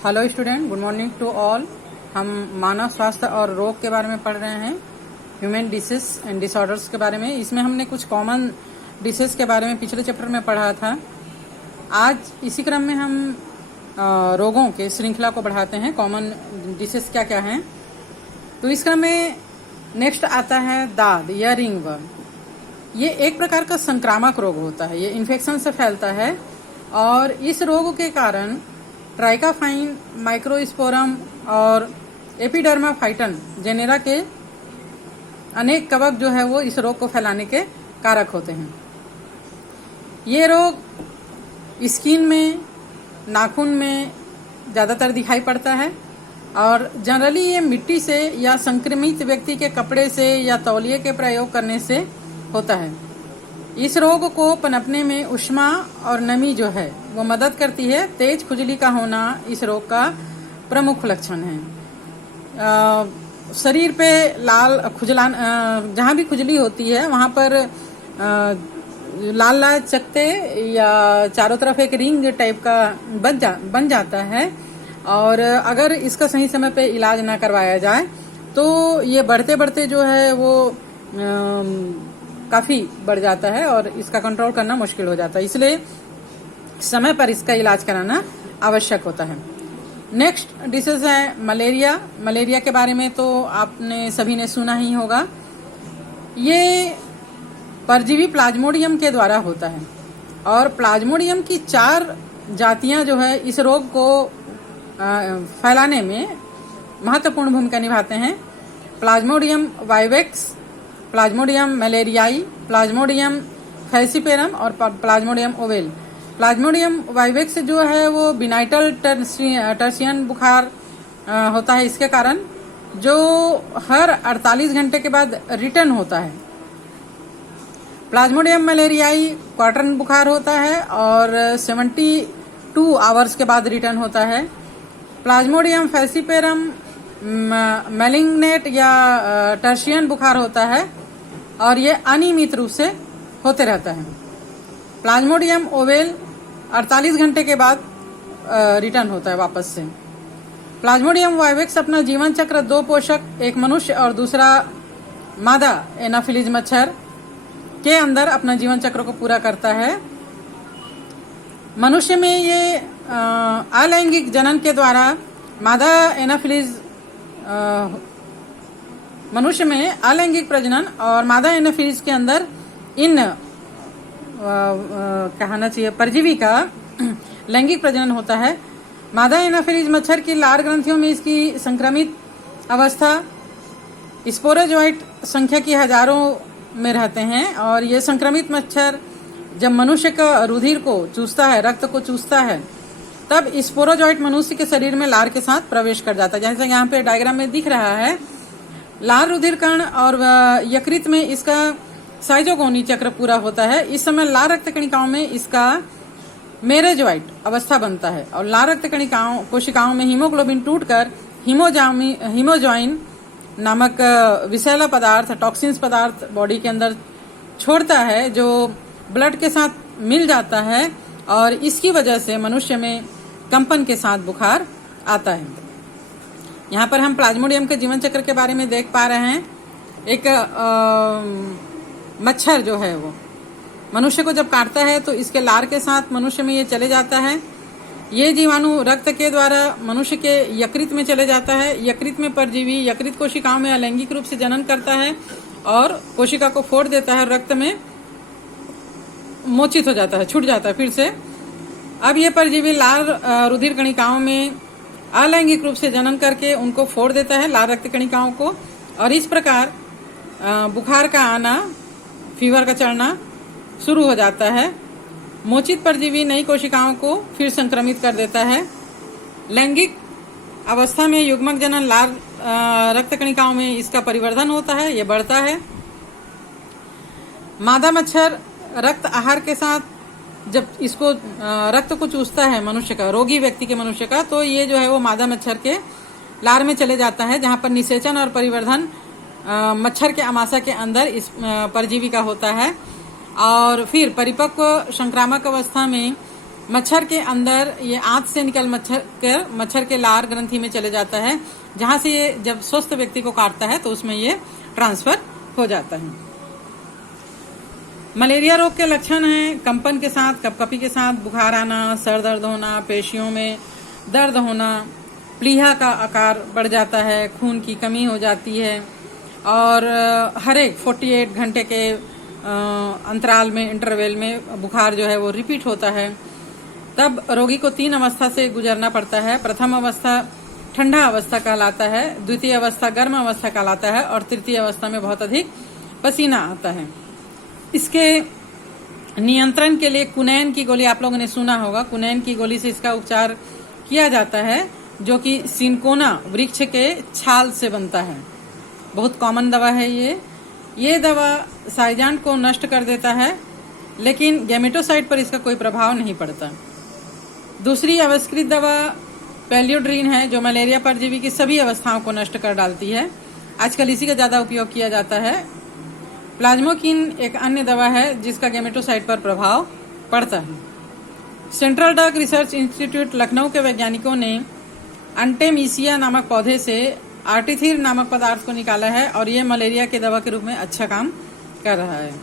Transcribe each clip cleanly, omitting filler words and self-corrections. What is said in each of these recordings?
Hello student, good morning to all. हम मानव स्वास्थ्य और रोग के बारे में पढ़ रहे हैं, ह्यूमन डिसीज एंड डिसऑर्डर्स के बारे में। इसमें हमने कुछ कॉमन डिसीज के बारे में पिछले चैप्टर में पढ़ा था। आज इसी क्रम में हम रोगों के श्रृंखला को बढ़ाते हैं। कॉमन डिसीज क्या क्या हैं, तो इस क्रम में नेक्स्ट आता है दाद या रिंगवर्म। ये एक प्रकार का संक्रामक रोग होता है, ये इन्फेक्शन से फैलता है और इस रोग के कारण ट्राइकाफाइन, माइक्रोस्पोरम और एपिडर्माफाइटन जेनेरा के अनेक कवक जो है वो इस रोग को फैलाने के कारक होते हैं। ये रोग स्किन में, नाखून में ज़्यादातर दिखाई पड़ता है और जनरली ये मिट्टी से या संक्रमित व्यक्ति के कपड़े से या तौलिए के प्रयोग करने से होता है। इस रोग को पनपने में ऊष्मा और नमी जो है वो मदद करती है। तेज खुजली का होना इस रोग का प्रमुख लक्षण है। शरीर पे लाल खुजलान, जहाँ भी खुजली होती है वहाँ पर लाल लाल चकत्ते या चारों तरफ एक रिंग टाइप का बन जाता है और अगर इसका सही समय पे इलाज ना करवाया जाए तो ये बढ़ते बढ़ते जो है वो काफी बढ़ जाता है और इसका कंट्रोल करना मुश्किल हो जाता है। इसलिए समय पर इसका इलाज कराना आवश्यक होता है। नेक्स्ट डिसीज है मलेरिया। मलेरिया के बारे में तो आपने सभी ने सुना ही होगा। ये परजीवी प्लाज्मोडियम के द्वारा होता है और प्लाज्मोडियम की 4 जातियां जो है इस रोग को फैलाने में महत्वपूर्ण भूमिका निभाते हैं। Plasmodium vivax, plasmodium malariae, plasmodium falciparum और प्लाज्मोडियम ओवेल। प्लाज्मोडियम वाइवेक्स जो है वो बिनाइटल टर्शियन बुखार होता है इसके कारण, जो हर 48 घंटे के बाद रिटर्न होता है। प्लाज्मोडियम मलेरियाई क्वार्टरन बुखार होता है और 72 आवर्स के बाद रिटर्न होता है। प्लाज्मोडियम फैल्सीपेरम मैलिग्नेट या टर्शियन बुखार होता है और ये अनियमित रूप से होते रहता है। प्लाज्मोडियम ओवेल 48 घंटे के बाद रिटर्न होता है वापस से। प्लाज्मोडियम वाइवेक्स अपना जीवन चक्र 2 पोषक, एक मनुष्य और दूसरा मादा एनाफिलीज मच्छर के अंदर अपना जीवन चक्र को पूरा करता है। मनुष्य में ये अलैंगिक जनन के द्वारा मादा एनाफिलीज मनुष्य में अलैंगिक प्रजनन और मादा एनाफिलीज के अंदर इन कहना चाहिए परजीवी का लैंगिक प्रजनन होता है। मादा एनाफिलीज मच्छर की लार ग्रंथियों में इसकी संक्रमित अवस्था स्पोरोजोइट संख्या की हजारों में रहते हैं और ये संक्रमित मच्छर जब मनुष्य का रुधिर को चूसता है, रक्त को चूसता है, तब स्पोरोजोइट मनुष्य के शरीर में लार के साथ प्रवेश कर जाता है। जैसे यहाँ पे डायग्राम में दिख रहा है, लार रुधिर कण और यकृत में इसका साइजोगोनी चक्र पूरा होता है। इस समय लार रक्त कणिकाओं में इसका मेरेजोइट अवस्था बनता है और लार रक्त कणिकाओं कोशिकाओं में हीमोग्लोबिन टूटकर हीमोजॉइन नामक विषैला पदार्थ, टॉक्सिन्स पदार्थ बॉडी के अंदर छोड़ता है जो ब्लड के साथ मिल जाता है और इसकी वजह से मनुष्य में कंपन के साथ बुखार आता है। यहाँ पर हम प्लाज्मोडियम के जीवन चक्र के बारे में देख पा रहे हैं। एक मच्छर जो है वो मनुष्य को जब काटता है तो इसके लार के साथ मनुष्य में ये चले जाता है। ये जीवाणु रक्त के द्वारा मनुष्य के यकृत में चले जाता है। यकृत में परजीवी यकृत कोशिकाओं में अलैंगिक रूप से जनन करता है और कोशिका को फोड़ देता है, रक्त में मोचित हो जाता है, छूट जाता है फिर से। अब ये परजीवी लार रुधिर कणिकाओं में अलैंगिक रूप से जनन करके उनको फोड़ देता है, लार रक्त कणिकाओं को, और इस प्रकार बुखार का आना, फीवर का चढ़ना शुरू हो जाता है। मोचित परजीवी नई कोशिकाओं को फिर संक्रमित कर देता है। लैंगिक अवस्था में युग्मक जनन लार रक्त कणिकाओं में इसका परिवर्धन होता है, ये बढ़ता है। मादा मच्छर रक्त आहार के साथ जब इसको रक्त को चूसता है मनुष्य का, रोगी व्यक्ति के मनुष्य का, तो ये जो है वो मादा मच्छर के लार में चले जाता है, जहां पर निषेचन और परिवर्धन मच्छर के आमाशा के अंदर इस परजीवी का होता है। और फिर परिपक्व संक्रामक अवस्था में मच्छर के अंदर ये आंत से निकल मच्छर के लार ग्रंथि में चले जाता है, जहां से ये जब स्वस्थ व्यक्ति को काटता है तो उसमें ये ट्रांसफर हो जाता है। मलेरिया रोग के लक्षण हैं कंपन के साथ, कपकपी के साथ, बुखार आना, सर दर्द होना, पेशियों में दर्द होना, प्लीहा का आकार बढ़ जाता है, खून की कमी हो जाती है और हर एक 48 घंटे के अंतराल में, इंटरवल में बुखार जो है वो रिपीट होता है। तब रोगी को 3 अवस्था से गुजरना पड़ता है। प्रथम अवस्था ठंडा अवस्था कहलाता है, द्वितीय अवस्था गर्म अवस्था कहलाता है और तृतीय अवस्था में बहुत अधिक पसीना आता है। इसके नियंत्रण के लिए कुनैन की गोली, आप लोगों ने सुना होगा, कुनैन की गोली से इसका उपचार किया जाता है, जो कि सिनकोना वृक्ष के छाल से बनता है। बहुत कॉमन दवा है ये दवा साइजांड को नष्ट कर देता है, लेकिन गैमेटोसाइट पर इसका कोई प्रभाव नहीं पड़ता। दूसरी आविष्कृत दवा पैलियोड्रीन है, जो मलेरिया परजीवी की सभी अवस्थाओं को नष्ट कर डालती है। आजकल इसी का ज्यादा उपयोग किया जाता है। प्लाज्मोकिन एक अन्य दवा है जिसका गैमेटोसाइट पर प्रभाव पड़ता है। Central drug research institute Lucknow के वैज्ञानिकों ने अंटेमीसिया नामक पौधे से आर्टिथिर नामक पदार्थ को निकाला है और ये मलेरिया के दवा के रूप में अच्छा काम कर रहा है।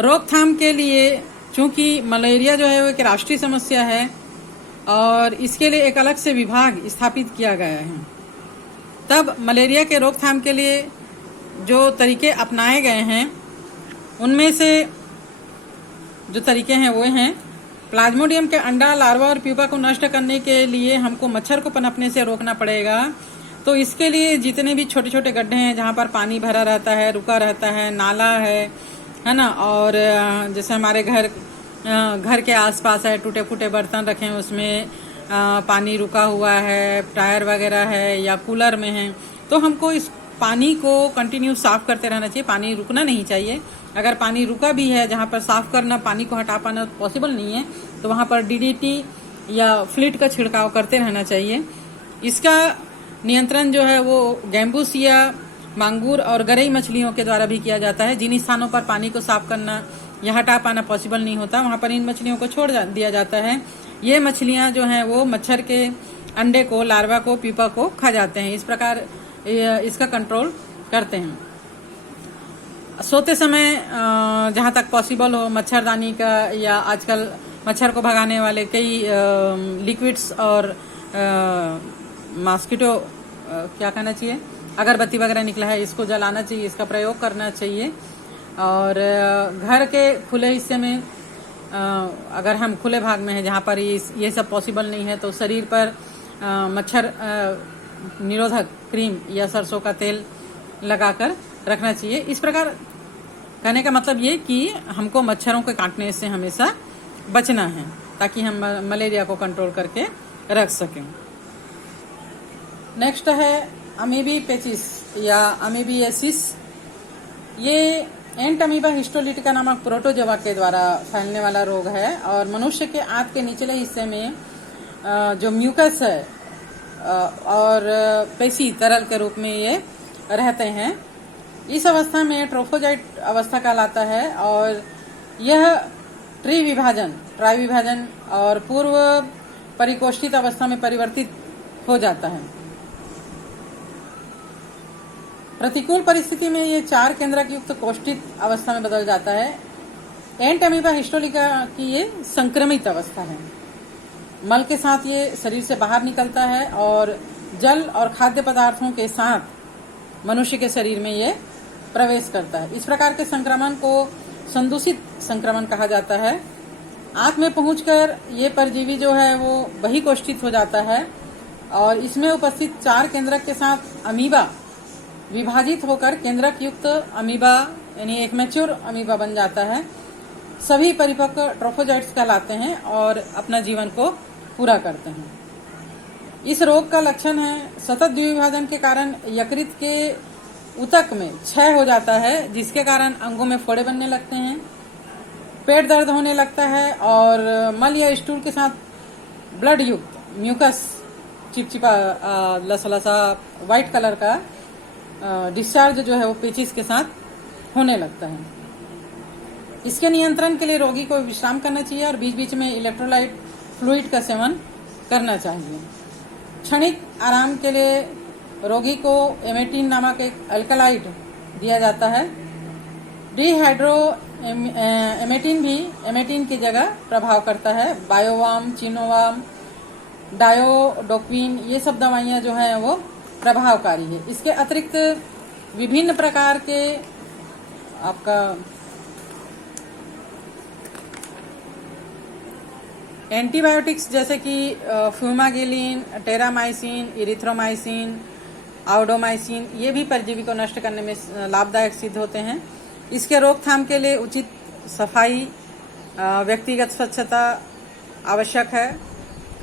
रोकथाम के लिए, चूंकि मलेरिया जो है वो एक राष्ट्रीय समस्या है और इसके लिए एक अलग से विभाग स्थापित किया गया है, तब मलेरिया के रोकथाम के लिए जो तरीके अपनाए गए हैं उनमें से जो तरीके हैं वो हैं, प्लाज्मोडियम के अंडा, लार्वा और प्यूपा को नष्ट करने के लिए हमको मच्छर को पनपने से रोकना पड़ेगा। तो इसके लिए जितने भी छोटे छोटे गड्ढे हैं जहाँ पर पानी भरा रहता है, रुका रहता है, नाला है ना, और जैसे हमारे घर के आसपास है, टूटे फूटे बर्तन रखे हैं उसमें पानी रुका हुआ है, टायर वगैरह है या कूलर में है, तो हमको इस पानी को कंटिन्यू साफ करते रहना चाहिए। पानी रुकना नहीं चाहिए। अगर पानी रुका भी है, जहाँ पर साफ करना, पानी को हटा पाना पॉसिबल नहीं है, तो वहाँ पर डीडीटी या फ्लिट का छिड़काव करते रहना चाहिए। इसका नियंत्रण जो है वो गैम्बूसिया, मांगूर और गरई मछलियों के द्वारा भी किया जाता है। जिन स्थानों पर पानी को साफ करना या हटा पाना पॉसिबल नहीं होता, वहाँ पर इन मछलियों को छोड़ दिया जाता है। ये मछलियाँ जो हैं वो मच्छर के अंडे को, लार्वा को, प्यूपा को खा जाते हैं। इस प्रकार इसका कंट्रोल करते हैं। सोते समय जहाँ तक पॉसिबल हो मच्छरदानी का या आजकल मच्छर को भगाने वाले कई लिक्विड्स और मॉस्किटो क्या कहना चाहिए, अगरबत्ती वगैरह निकला है, इसको जलाना चाहिए, इसका प्रयोग करना चाहिए। और घर के खुले हिस्से में अगर हम खुले भाग में हैं जहाँ पर ये सब पॉसिबल नहीं है, तो शरीर पर मच्छर निरोधक क्रीम या सरसों का तेल लगाकर रखना चाहिए। इस प्रकार कहने का मतलब ये कि हमको मच्छरों के काटने से हमेशा बचना है, ताकि हम मलेरिया को कंट्रोल करके रख सकें। नेक्स्ट है अमीबी पेचिस या अमीबियासिस। ये एंट अमीबा हिस्टोलिटिका नामक प्रोटोजोआ के द्वारा फैलने वाला रोग है और मनुष्य के आंत के निचले हिस्से में जो म्यूकस है और पेशी तरल के रूप में ये रहते हैं। इस अवस्था में ट्रोफोजाइट अवस्था कहलाता है और यह ट्राई विभाजन और पूर्व परिकोष्ठित अवस्था में परिवर्तित हो जाता है। प्रतिकूल परिस्थिति में ये 4 केंद्रक युक्त कोष्ठित अवस्था में बदल जाता है। एंट अमीबा हिस्टोलिका की ये संक्रमित अवस्था है। मल के साथ ये शरीर से बाहर निकलता है और जल और खाद्य पदार्थों के साथ मनुष्य के शरीर में ये प्रवेश करता है। इस प्रकार के संक्रमण को संदूषित संक्रमण कहा जाता है। आंत में पहुंचकर ये परजीवी जो है वो बहिकोष्ठित हो जाता है और इसमें उपस्थित 4 केंद्रक के साथ अमीबा विभाजित होकर केंद्रक युक्त अमीबा यानी एक मैच्योर अमीबा बन जाता है। सभी परिपक्व ट्रोफोजाइट्स कहलाते हैं और अपना जीवन को पूरा करते हैं। इस रोग का लक्षण है सतत द्विविभाजन के कारण यकृत के ऊतक में क्षय हो जाता है, जिसके कारण अंगों में फोड़े बनने लगते हैं, पेट दर्द होने लगता है और मल या स्टूल के साथ ब्लड युक्त म्यूकस चिपचिपा लसलसा व्हाइट कलर का डिस्चार्ज जो है वो पेचिस के साथ होने लगता है। इसके नियंत्रण के लिए रोगी को विश्राम करना चाहिए और बीच बीच में इलेक्ट्रोलाइट फ्लूइड का सेवन करना चाहिए। क्षणिक आराम के लिए रोगी को एमेटिन नामक एक अल्कलाइड दिया जाता है। डिहाइड्रो एमेटिन भी एमेटिन की जगह प्रभाव करता है। बायोवाम, चिनोवाम, डायोडोक्विन ये सब दवाइयां जो हैं वो प्रभावकारी है। इसके अतिरिक्त विभिन्न प्रकार के आपका एंटीबायोटिक्स जैसे कि फ्यूमागिलिन, टेरामाइसिन, इरिथ्रोमाइसिन, आउडोमाइसिन ये भी परजीवी को नष्ट करने में लाभदायक सिद्ध होते हैं। इसके रोकथाम के लिए उचित सफाई, व्यक्तिगत स्वच्छता आवश्यक है।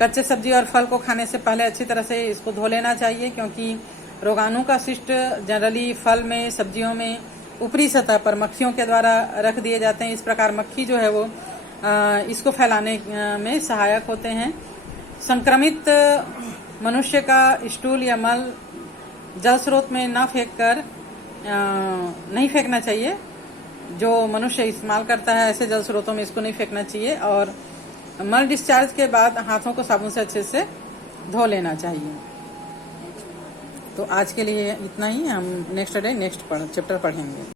कच्चे सब्जी और फल को खाने से पहले अच्छी तरह से इसको धो लेना चाहिए, क्योंकि रोगाणु का शिष्ट जनरली फल में, सब्जियों में ऊपरी सतह पर मक्खियों के द्वारा रख दिए जाते हैं। इस प्रकार मक्खी जो है वो इसको फैलाने में सहायक होते हैं। संक्रमित मनुष्य का स्टूल या मल जल स्रोत में नहीं फेंकना चाहिए। जो मनुष्य इस्तेमाल करता है ऐसे जल स्रोतों में इसको नहीं फेंकना चाहिए। और मल डिस्चार्ज के बाद हाथों को साबुन से अच्छे से धो लेना चाहिए। तो आज के लिए इतना ही। हम नेक्स्ट चैप्टर पढ़ेंगे।